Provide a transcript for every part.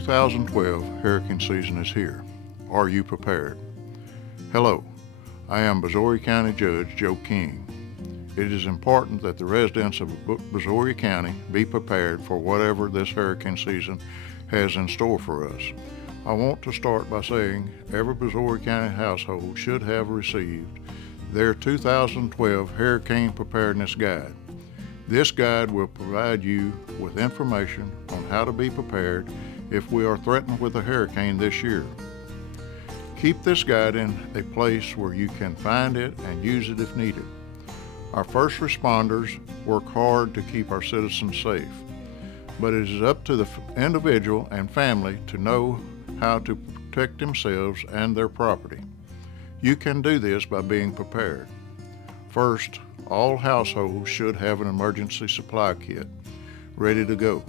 2012 hurricane season is here. Are you prepared? Hello, I am Brazoria County Judge Joe King. It is important that the residents of Brazoria County be prepared for whatever this hurricane season has in store for us. I want to start by saying every Brazoria County household should have received their 2012 Hurricane Preparedness Guide. This guide will provide you with information on how to be prepared if we are threatened with a hurricane this year. Keep this guide in a place where you can find it and use it if needed. Our first responders work hard to keep our citizens safe, but it is up to the individual and family to know how to protect themselves and their property. You can do this by being prepared. First, all households should have an emergency supply kit ready to go.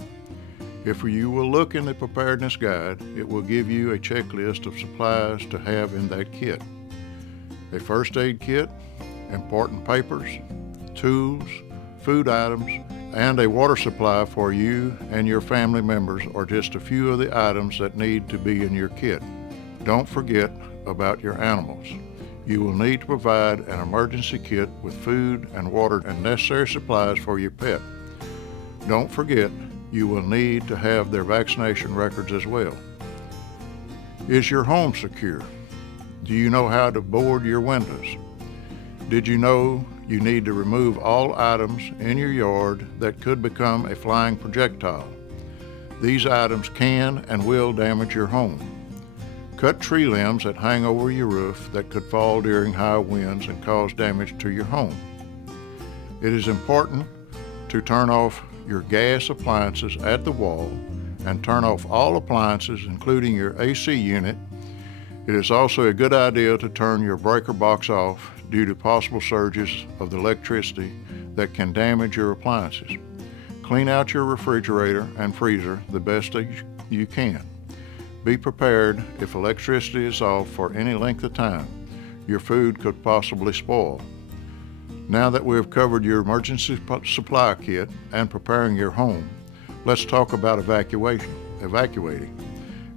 If you will look in the preparedness guide, it will give you a checklist of supplies to have in that kit. A first aid kit, important papers, tools, food items, and a water supply for you and your family members are just a few of the items that need to be in your kit. Don't forget about your animals. You will need to provide an emergency kit with food and water and necessary supplies for your pet. Don't forget, you will need to have their vaccination records as well. Is your home secure? Do you know how to board your windows? Did you know you need to remove all items in your yard that could become a flying projectile? These items can and will damage your home. Cut tree limbs that hang over your roof that could fall during high winds and cause damage to your home. It is important to turn off your gas appliances at the wall and turn off all appliances, including your AC unit. It is also a good idea to turn your breaker box off due to possible surges of the electricity that can damage your appliances. Clean out your refrigerator and freezer the best you can. Be prepared if electricity is off for any length of time. Your food could possibly spoil. Now that we have covered your emergency supply kit and preparing your home, let's talk about evacuating.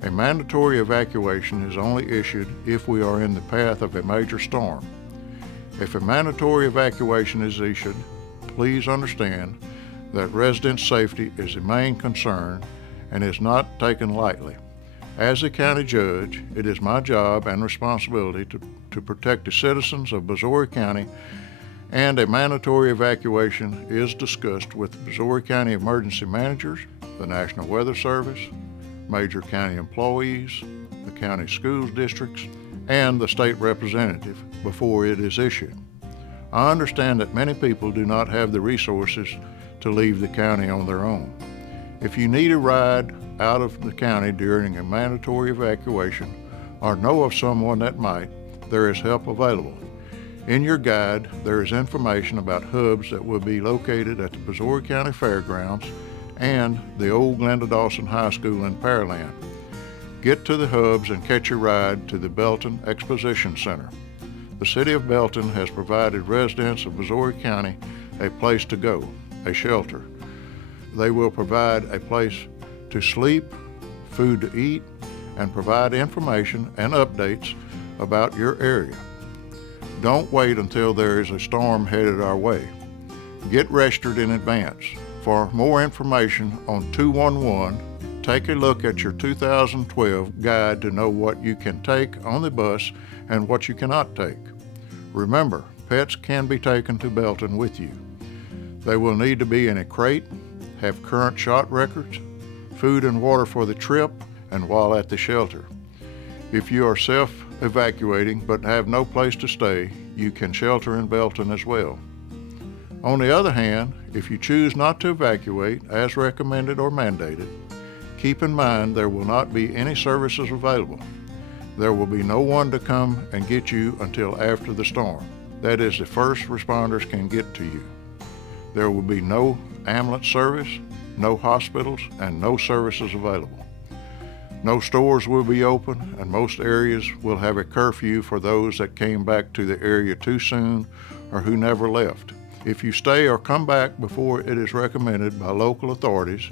A mandatory evacuation is only issued if we are in the path of a major storm. If a mandatory evacuation is issued, please understand that resident safety is the main concern and is not taken lightly. As a county judge, it is my job and responsibility to protect the citizens of Brazoria County, and a mandatory evacuation is discussed with the Brazoria County emergency managers, the National Weather Service, major county employees, the county schools districts, and the state representative before it is issued. I understand that many people do not have the resources to leave the county on their own. If you need a ride out of the county during a mandatory evacuation or know of someone that might, there is help available. In your guide, there is information about hubs that will be located at the Brazoria County Fairgrounds and the old Glenda Dawson High School in Pearland. Get to the hubs and catch a ride to the Belton Exposition Center. The City of Belton has provided residents of Brazoria County a place to go, a shelter. They will provide a place to sleep, food to eat, and provide information and updates about your area. Don't wait until there is a storm headed our way. Get registered in advance. For more information on 211, take a look at your 2012 guide to know what you can take on the bus and what you cannot take. Remember, pets can be taken to Belton with you. They will need to be in a crate, have current shot records, food and water for the trip, and while at the shelter. If you are self-evacuating but have no place to stay, you can shelter in Belton as well. On the other hand, if you choose not to evacuate as recommended or mandated, keep in mind there will not be any services available. There will be no one to come and get you until after the storm. That is, the first responders can get to you. There will be no ambulance service, no hospitals, and no services available. No stores will be open, and most areas will have a curfew for those that came back to the area too soon or who never left. If you stay or come back before it is recommended by local authorities,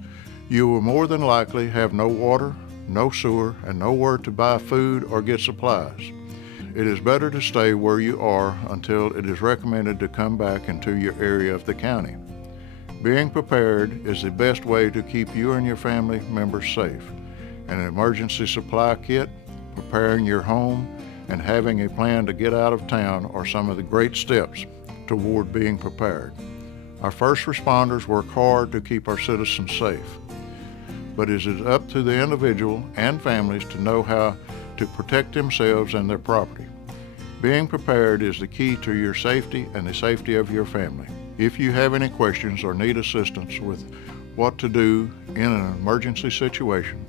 you will more than likely have no water, no sewer, and nowhere to buy food or get supplies. It is better to stay where you are until it is recommended to come back into your area of the county. Being prepared is the best way to keep you and your family members safe. An emergency supply kit, preparing your home, and having a plan to get out of town are some of the great steps toward being prepared. Our first responders work hard to keep our citizens safe, but it is up to the individual and families to know how to protect themselves and their property. Being prepared is the key to your safety and the safety of your family. If you have any questions or need assistance with what to do in an emergency situation,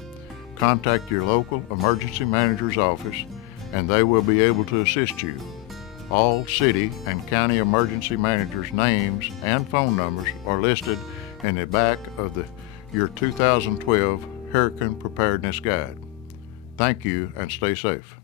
contact your local emergency manager's office and they will be able to assist you. All city and county emergency managers' names and phone numbers are listed in the back of your 2012 Hurricane Preparedness Guide. Thank you and stay safe.